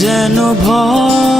যেন ভয়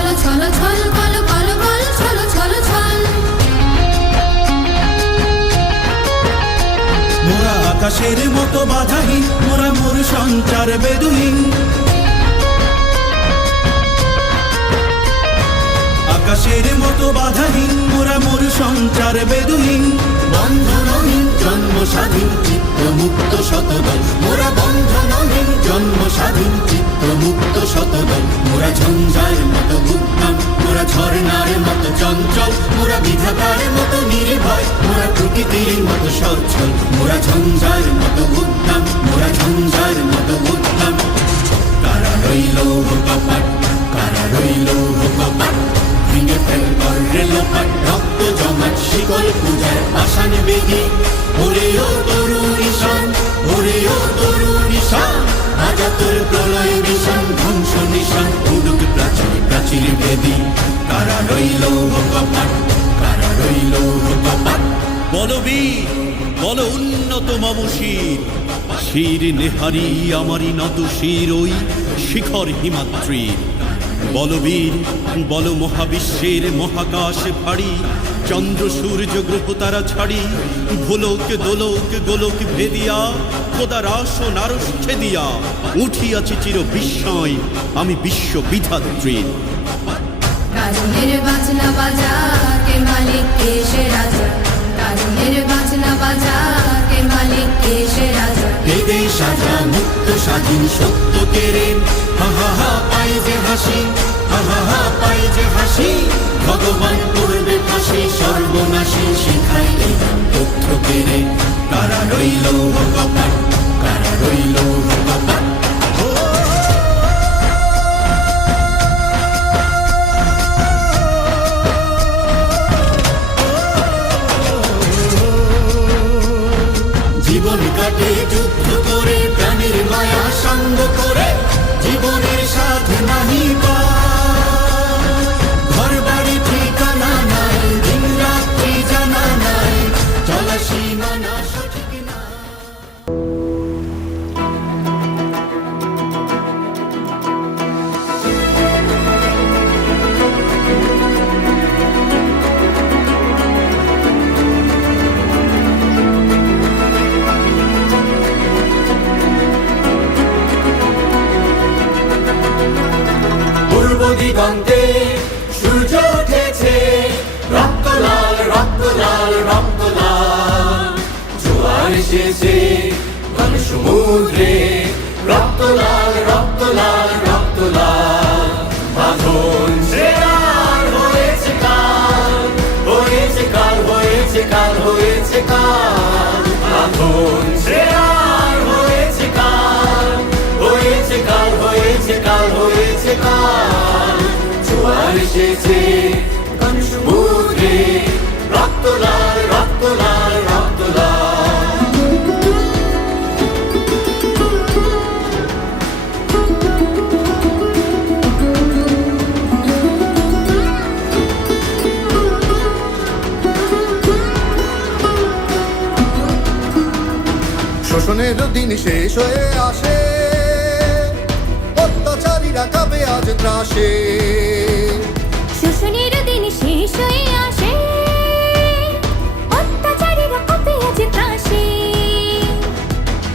আকাশের মতো বাধাহীন, মোরা মোর সঞ্চার বেদুহীন। আকাশের মতো বাধাহীন, মোরা মোর সঞ্চার বেদুহীন। বন্ধনহীন স্বাধীন চিত্ত মুক্ত শতদল। মোরা বন্ধনহীন জন্ম স্বাধীন চিত্ত মুক্ত শতদল। মোরা ঝঞ্ঝার মতো উদ্যম মোরা ঝর্ণার মতো চঞ্চল। মোরা বিধাতার মতো নির্ভয়, মোরা প্রকৃতির মতো সচ্ছল। মোরা ঝঞ্ঝার মতো উদ্যম মোরা ঝঞ্ঝার মতো উদ্যম কারা রইল কপাট, কারা রইল কপাট? ভেঙে ফেল গর্রে রক্ত জমাট, শিকল পূজার পাষাণ বেগে। ওরে ও তরুণ ঈশান, ওরে ও তরুণ ঈশান রাজা তোর প্রলয় ভীষণ ধ্বংস নিশান উদুক প্রাচীর প্রাচীর বেদি। কারা রইল কপাট কারা রইল কপাট বলবীর বল উন্নত মমশির শির। নেহারি আমারি নত শির ওই শিখর হিমাত্রীর বলবীর বল মহাবিশ্বের মহাকাশ ভারী চন্দ্র সূর্য গ্রহ তারা ছাড়ি। ভোলক দোলক গোলক ভেদিয়া খোদা রাস ও নারস ছেদিয়া। উঠিয়াছি চির বিস্ময় আমি বিশ্ব বাজনা বাজা কে মালিক কে সে রাজা? কাজনের বাজনা বাজা কে মালিক কে সে রাজা? সাজা মুক্ত স্বাধীন সত্য কেড়ে হা হা হা পাই যে হাসি হা হা হা পাই যে হাসি ভগবান করবে ফাঁসি সর্বনাশী শিখাই এই তথ্য কেড়ে কারা রইল ভগবান কারা রইল কপাট দিগন্তে সূর্য উঠেছে। রক্ত লাল রক্ত লাল রক্ত লাল জোয়ার এসেছে ঘন সমুদ্রে। রক্ত লাল রক্ত লাল আজ ত্রাসে শোষণের দিন শেষ হয়ে আসে। অত্যাচারীরা কপে আছে ত্রাসে।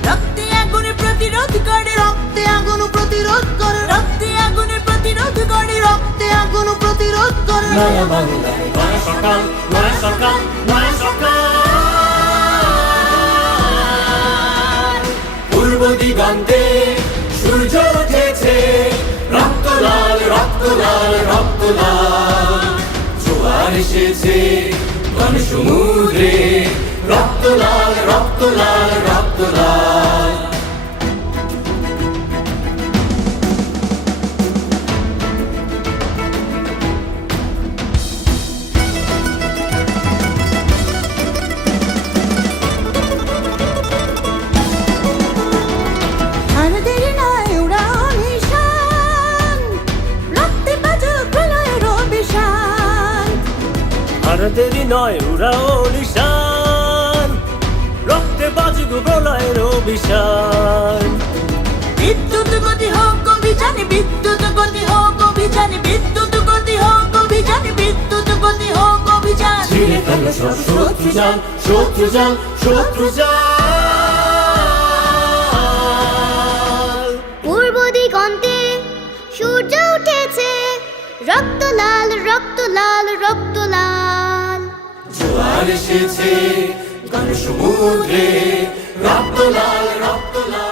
রক্তে আগুনে প্রতিরোধ করে রক্তে আগুন প্রতিরোধ করে রক্তে আগুনে প্রতিরোধ করে রক্তে আগুন প্রতিরোধ করে। নয়া নয়া সকাল রক্ত লাল জোয়ার এসেছে ঘন সমুদ্রে রক্ত লাল রক্ত ভারতেরই নয় উড়াও নিশান রক্তে বাজুক প্রলয়ের অভিশান বিদ্যুৎ গতি হোক অভিযানে বিদ্যুৎ গতি হোক অভিযানে বিদ্যুৎ গতি হোক অভিযানে বিদ্যুৎ গতি হোক অভিযান। ছিঁড়ে ফেলো সব শত্রু জাল শত্রু জাল শত্রু জাল। পূর্ব দিগন্তে সূর্য উঠেছে রক্ত লাল রক্ত লাল রক্ত লাল। জোয়ার এসেছে গান সমুদ্রে রক্ত লাল রক্ত লাল